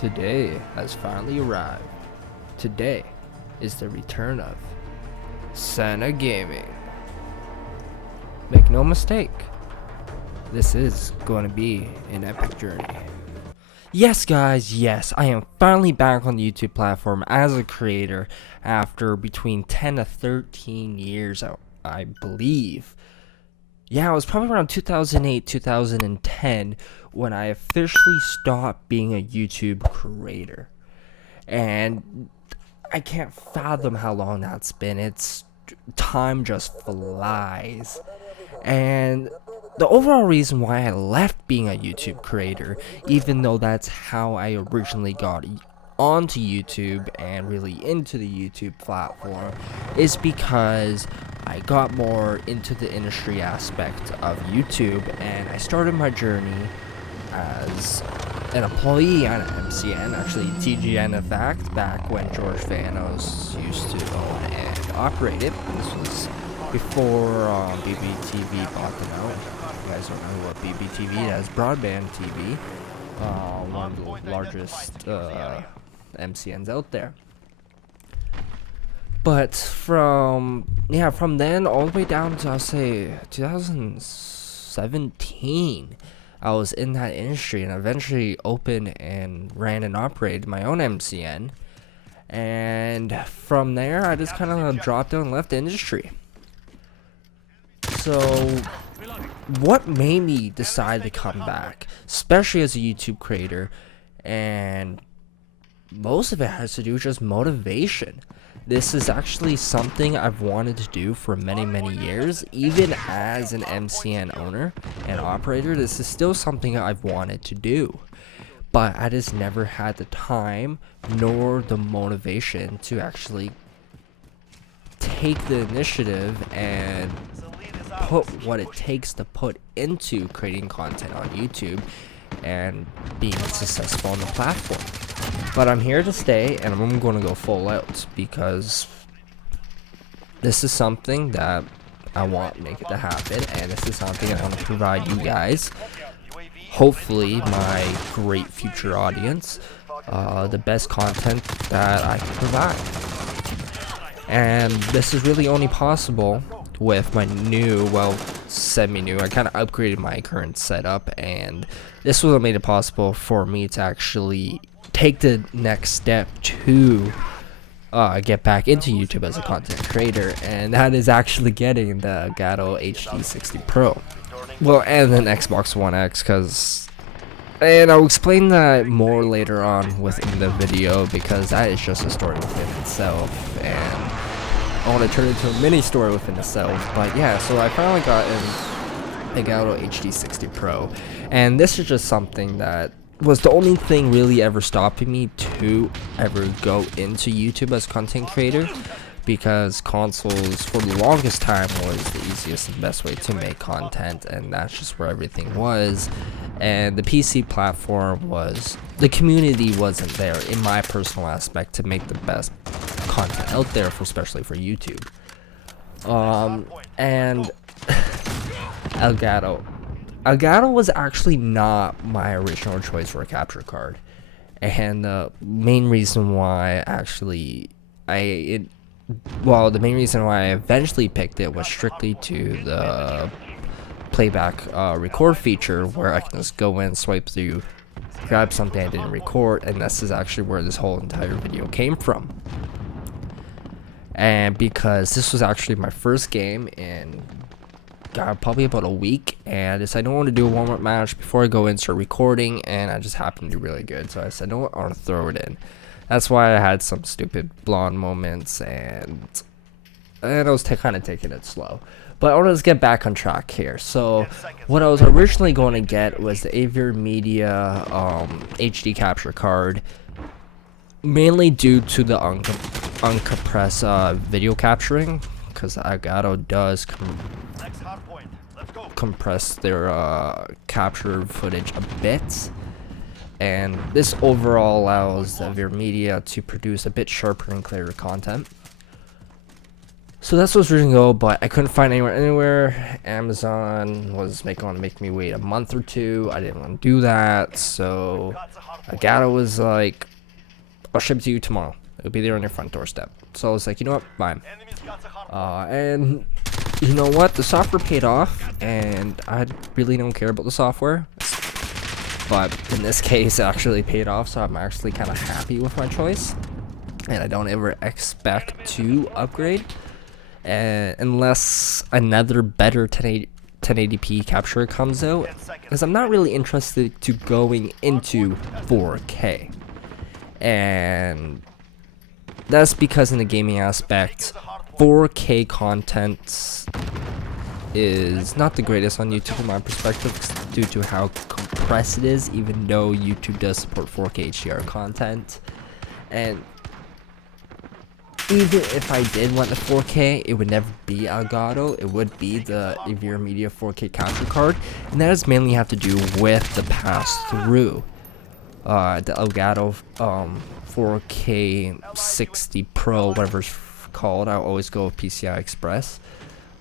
Today has finally arrived. Today is the return of SENA Gaming. Make no mistake, this is going to be an epic journey. Yes guys, yes, I am finally back on the YouTube platform as a creator after between 10 to 13 years, I believe. Yeah, it was probably around 2008, 2010 when I officially stopped being a YouTube creator. And I can't fathom how long that's been. Time just flies. And the overall reason why I left being a YouTube creator, even though that's how I originally got onto YouTube and really into the YouTube platform, is because I got more into the industry aspect of YouTube, and I started my journey as an employee on MCN, actually TGN in fact, back when George Vanos used to own and operate it. This was before BBTV bought them out. You guys don't know what BBTV is. Broadband TV, one of the largest MCNs out there. But from then all the way down to, I'll say, 2017, I was in that industry and eventually opened and ran and operated my own MCN. And from there, I just kind of dropped out and left the industry. So what made me decide to come back, especially as a YouTube creator, and most of it has to do with just motivation. This is actually something I've wanted to do for many years. Even as an MCN owner and operator, this is still something I've wanted to do. But I just never had the time nor the motivation to actually take the initiative and put what it takes to put into creating content on YouTube and being successful on the platform. But I'm here to stay, and I'm going to go full out because this is something that I want to make it to happen, and this is something I want to provide you guys, hopefully my great future audience, the best content that I can provide. And this is really only possible with my new, well, semi-new, I kind of upgraded my current setup, and this was what made it possible for me to actually take the next step to get back into YouTube as a content creator, and that is actually getting the Elgato HD 60 Pro. Well, and an Xbox One X, and I'll explain that more later on within the video, because that is just a story within itself, and I want to turn it into a mini story within itself. But yeah, so I finally got an Elgato HD 60 Pro, and this is just something that was the only thing really ever stopping me to ever go into YouTube as a content creator, because consoles for the longest time was the easiest and best way to make content, and that's just where everything was. And the PC platform was, the community wasn't there in my personal aspect to make the best content out there, especially for YouTube. And Elgato was actually not my original choice for a capture card, and the main reason why the main reason why I eventually picked it was strictly to the playback record feature, where I can just go in, swipe through, grab something I didn't record, and this is actually where this whole entire video came from. And because this was actually my first game in probably about a week, and I decided I want to do a warm-up match before I go in, start recording, and I just happened to do really good, so I said, no, I want to throw it in. That's why I had some stupid blonde moments, and I was kind of taking it slow. But I want to get back on track here. So what I was originally going to get was the Avier Media HD capture card, mainly due to the uncompressed video capturing, because Elgato does compress their capture footage a bit, and this overall allows the Avier Media to produce a bit sharper and clearer content. So that's what was originally go, but I couldn't find anywhere. Amazon was going to make me wait a month or two. I didn't want to do that, so Elgato was like, I'll ship it to you tomorrow. It'll be there on your front doorstep. So I was like, you know what, fine. And you know what, the software paid off, and I really don't care about the software. But in this case, it actually paid off, so I'm actually kind of happy with my choice. And I don't ever expect to upgrade. Unless another better 1080p capture comes out, because I'm not really interested to going into 4K, and that's because in the gaming aspect, 4K content is not the greatest on YouTube from my perspective due to how compressed it is, even though YouTube does support 4K HDR content. And even if I did want the 4K, it would never be Elgato. It would be the NVIDIA 4K capture card, and that does mainly have to do with the pass-through. The Elgato 4K 60 Pro, whatever it's called, I always go with PCI Express.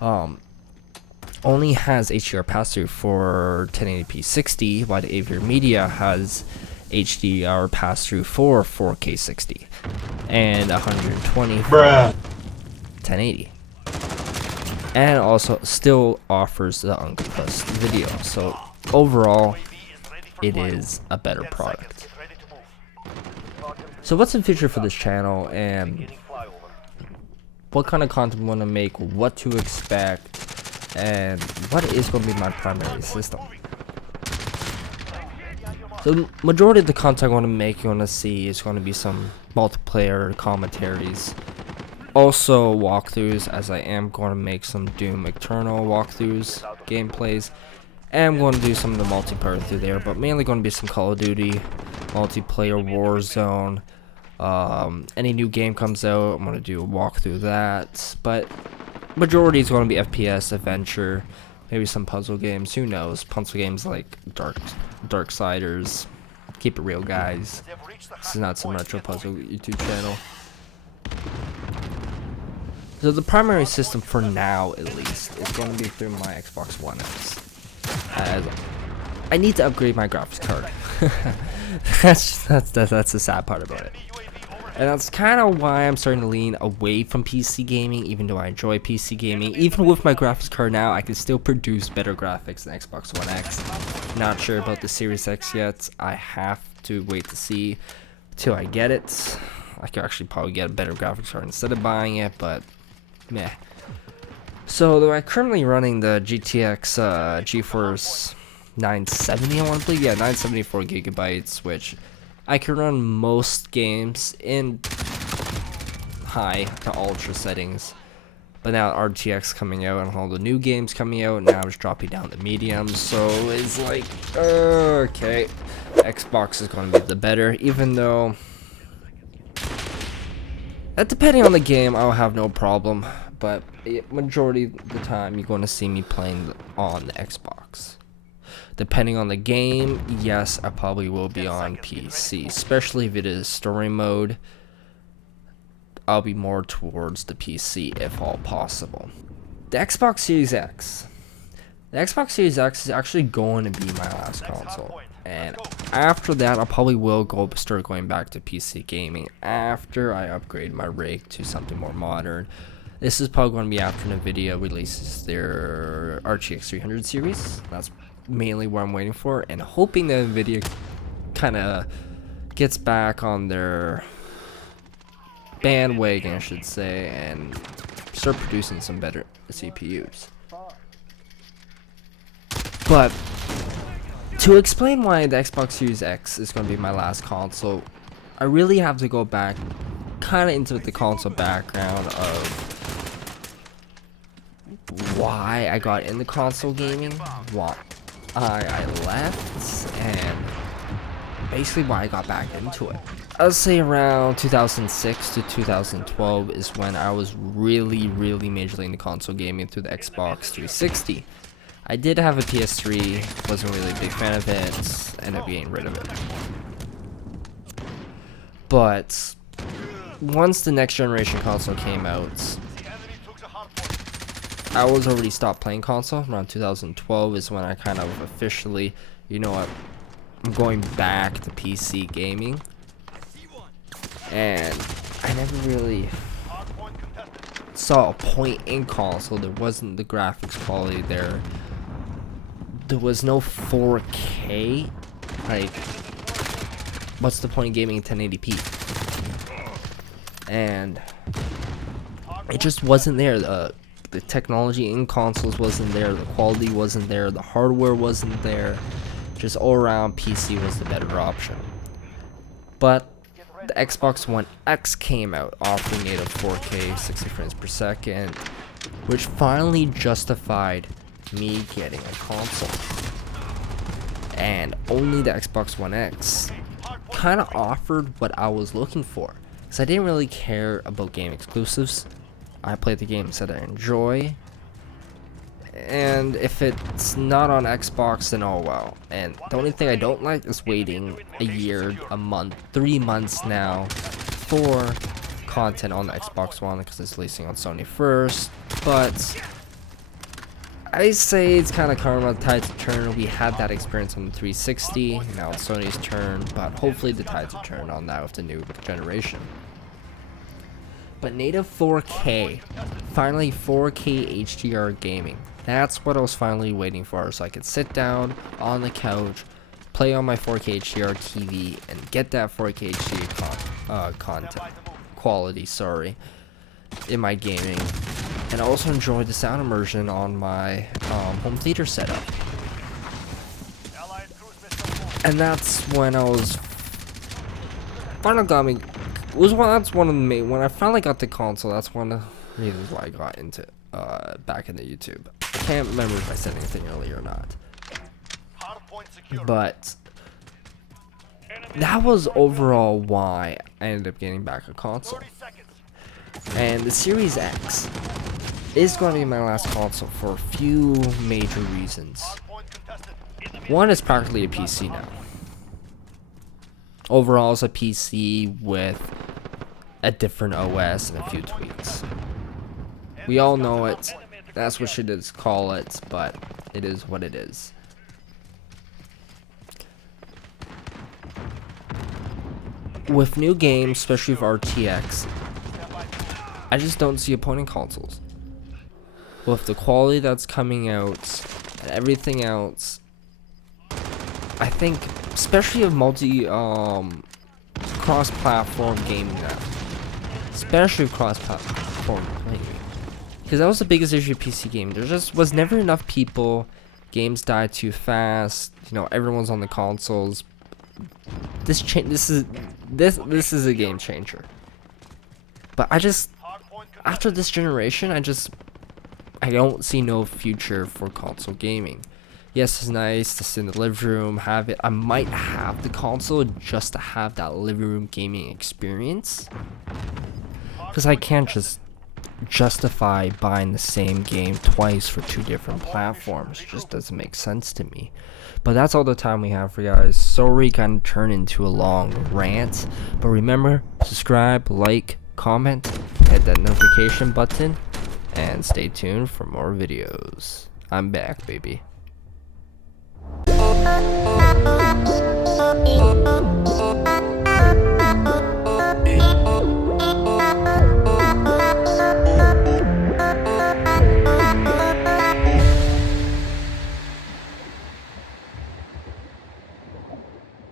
Only has HDR pass-through for 1080p 60, while the NVIDIA has HDR pass-through for 4K 60 and 120 for 1080, and also still offers the uncompressed video. So overall, it is a better product. So what's the future for this channel, and what kind of content I want to make, what to expect, and what is going to be my primary system. The majority of the content I want to make, you want to see, is going to be some multiplayer commentaries. Also walkthroughs, as I am going to make some Doom Eternal walkthroughs, gameplays. And I'm going to do some of the multiplayer through there, but mainly going to be some Call of Duty, multiplayer Warzone. Any new game comes out, I'm going to do a walkthrough of that. But majority is going to be FPS, adventure, maybe some puzzle games, who knows. Puzzle games like Darksiders. Keep it real, guys. This is not some retro puzzle YouTube channel. So the primary system for now, at least, is going to be through my Xbox One X. As I need to upgrade my graphics card. that's the sad part about it. And that's kind of why I'm starting to lean away from PC gaming, even though I enjoy PC gaming. Even with my graphics card now, I can still produce better graphics than Xbox One X. Not sure about the Series X yet. I have to wait to see till I get it. I could actually probably get a better graphics card instead of buying it, but meh. So I'm currently running the GTX GeForce 970, I want to believe. Yeah, 974 gigabytes, which I can run most games in high to ultra settings. But now RTX coming out and all the new games coming out, now it's dropping down to medium. So it's like, okay, Xbox is going to be the better, even though depending on the game, I'll have no problem. But majority of the time, you're going to see me playing on the Xbox. Depending on the game, yes, I probably will be on PC, especially if it is story mode. I'll be more towards the PC if all possible. The Xbox Series X. The Xbox Series X is actually going to be my last console. And after that, I probably will start going back to PC gaming after I upgrade my rig to something more modern. This is probably going to be after NVIDIA releases their RTX 300 series. That's mainly what I'm waiting for, and hoping that NVIDIA kind of gets back on their bandwagon, I should say, and start producing some better CPUs. But to explain why the Xbox Series X is going to be my last console, I really have to go back kind of into the console background of why I got into console gaming, why I left, and basically why I got back into it. I would say around 2006 to 2012 is when I was really majorly into console gaming through the Xbox 360. I did have a PS3, wasn't really a big fan of it, ended up getting rid of it. But once the next generation console came out, I was already stopped playing console. Around 2012 is when I kind of officially, you know what, I'm going back to PC gaming. And I never really saw a point in console. There wasn't the graphics quality there. There was no 4K. Like, what's the point in gaming in 1080p? And it just wasn't there. The technology in consoles wasn't there. The quality wasn't there. The hardware wasn't there. Just all around, PC was the better option. But the Xbox One X came out offering native 4K 60 frames per second, which finally justified me getting a console. And only the Xbox One X kind of offered what I was looking for, because I didn't really care about game exclusives. I play the games that I enjoy, and if it's not on Xbox, then oh well. And the only thing I don't like is waiting a year, a month, 3 months now for content on the Xbox One, because it's releasing on Sony first. But I say it's kind of karma, the tides have turned. We had that experience on the 360, now it's Sony's turn, but hopefully the tides will turn on that with the new generation. But native 4K, finally 4K HDR gaming. That's what I was finally waiting for, so I could sit down on the couch, play on my 4K HDR TV, and get that 4K HDR content quality, in my gaming, and also enjoy the sound immersion on my home theater setup. And that's when I was finally got me. That's one of the main, when I finally got the console, that's one of the reasons why I got into back into YouTube. I can't remember if I said anything earlier or not, but that was overall why I ended up getting back a console. And the Series X is going to be my last console for a few major reasons. One, is practically a PC now. Overall, it's a PC with a different OS and a few tweaks. We all know it. That's what should call it, but it is what it is. With new games, especially with RTX, I just don't see a point in consoles. With the quality that's coming out and everything else, I think, especially of cross-platform gaming now, especially cross-platform gaming, because that was the biggest issue of PC gaming. There just was never enough people. Games die too fast. You know, everyone's on the consoles. This is a game changer. But after this generation, I don't see no future for console gaming. Yes, it's nice to sit in the living room, have it. I might have the console just to have that living room gaming experience, because I can't just justify buying the same game twice for 2 different platforms. It just doesn't make sense to me. But that's all the time we have for you guys. Sorry, kind of turned into a long rant, but remember, subscribe, like, comment, hit that notification button, and stay tuned for more videos. I'm back, baby. Oh,